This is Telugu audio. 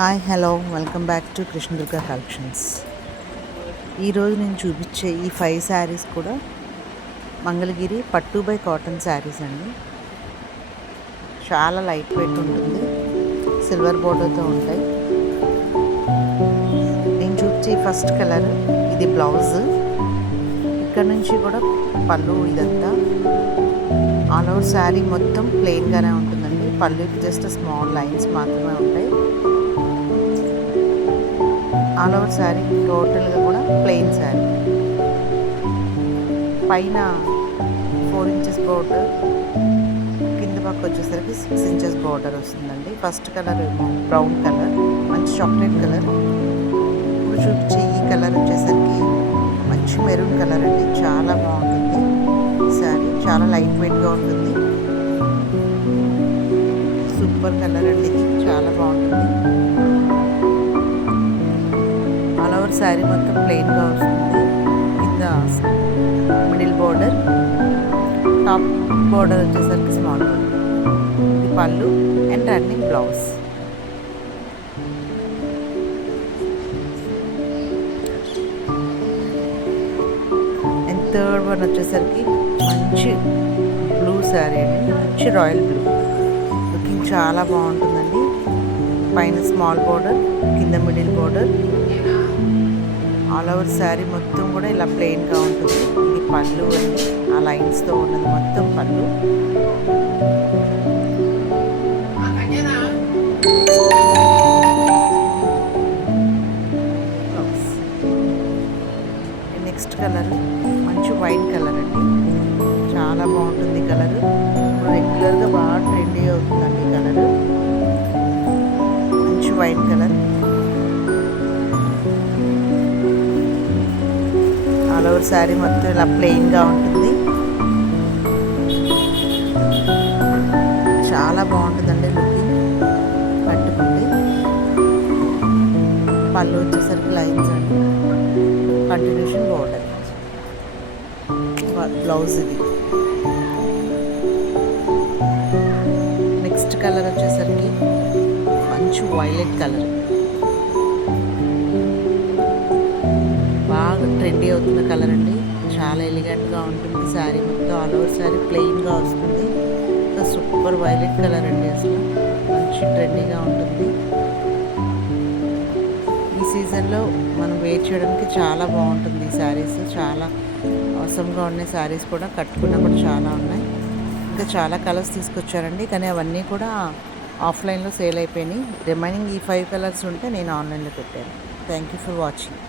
Hi hello welcome back to Krishnadurga collections. ఈరోజు నేను చూపించే ఈ 5 శారీస్ కూడా మంగళగిరి పట్టు బై కాటన్ శారీస్ అండి. చాలా లైట్ వెయిట్ ఉంటుంది, సిల్వర్ బోర్డర్తో ఉంటాయి. నేను చూపించే ఫస్ట్ కలర్ ఇది బ్లౌజ్. ఇక్కడ నుంచి కూడా పళ్ళు, ఇదంతా ఆల్ ఓవర్ శారీ మొత్తం ప్లెయిన్గానే ఉంటుందండి. పళ్ళు జస్ట్ స్మాల్ లైన్స్ మాత్రమే ఉంటాయి. ఆల్ ఓవర్ శారీ టోటల్గా కూడా ప్లెయిన్ శారీ. పైన 4 ఇంచెస్ బార్డర్, కింద పక్క వచ్చేసరికి 6 ఇంచెస్ బార్డర్ వస్తుందండి. ఫస్ట్ కలర్ ఏమో బ్రౌన్ కలర్, మంచి చాక్లెట్ కలర్. ఇప్పుడు చూపించే ఈ కలర్ వచ్చేసరికి మంచి మెరూన్ కలర్ అండి. చాలా బాగుంటుంది శారీ, చాలా లైట్ వెయిట్గా ఉంటుంది. సూపర్ కలర్ అండి, ఇది చాలా బాగుంటుంది. ఆల్ ఓవర్ శారీ మొత్తం ప్లెయిన్గా వస్తుంది. కింద మిడిల్ బోర్డర్, టాప్ బోర్డర్ వచ్చేసరికి స్మాల్ బోర్డర్. ఇది పళ్ళు and running blouse. And third one వచ్చేసరికి మంచి బ్లూ శారీ అండి, మంచి రాయల్ బ్లూ. లుకింగ్ చాలా బాగుంటుందండి. పైన స్మాల్ బోర్డర్, కింద middle border. All over sari మొత్తం కూడా ఇలా ప్లెయిన్గా ఉంటుంది. ఇది పళ్ళు అండి, ఆ లైన్స్తో ఉన్నది మొత్తం పళ్ళు. నెక్స్ట్ కలర్ మంచి వైట్ కలర్ అండి, చాలా బాగుంటుంది కలర్. రెగ్యులర్గా బాగా ట్రెండీ అవుతుందండి కలర్. మంచి white colour. All over sari మొత్తం ఇలా ప్లెయిన్గా ఉంటుంది. చాలా బాగుంటుందండి లుకింగ్. కట్టుకుంటే పళ్ళు వచ్చేసరికి లైన్స్ అండి, కంటిన్యూషన్ బోర్డర్. బ్లౌజ్ ఇది. నెక్స్ట్ కలర్ వచ్చేసరికి మంచి వైలెట్ కలర్. బాగా ట్రెండీ అవుతున్న కలర్ అండి, చాలా ఎలిగెంట్గా ఉంటుంది శారీ మొత్తం. ఆల్ ఓవర్ శారీ ప్లెయిన్గా వస్తుంది. సూపర్ వైలెట్ కలర్ అండి, అసలు మంచి ట్రెండీగా ఉంటుంది. ఈ సీజన్లో మనం వేర్ చేయడానికి చాలా బాగుంటుంది ఈ శారీస్. చాలా అవసరంగా ఉన్నాయి శారీస్ కూడా, కట్టుకున్నా కూడా చాలా ఉన్నాయి. ఇంకా చాలా కలర్స్ తీసుకొచ్చారండి, కానీ అవన్నీ కూడా ఆఫ్లైన్లో సేల్ అయిపోయినాయి. రిమైనింగ్ ఈ 5 కలర్స్ ఉంటే నేను ఆన్లైన్లో పెట్టాను. Thank you for watching.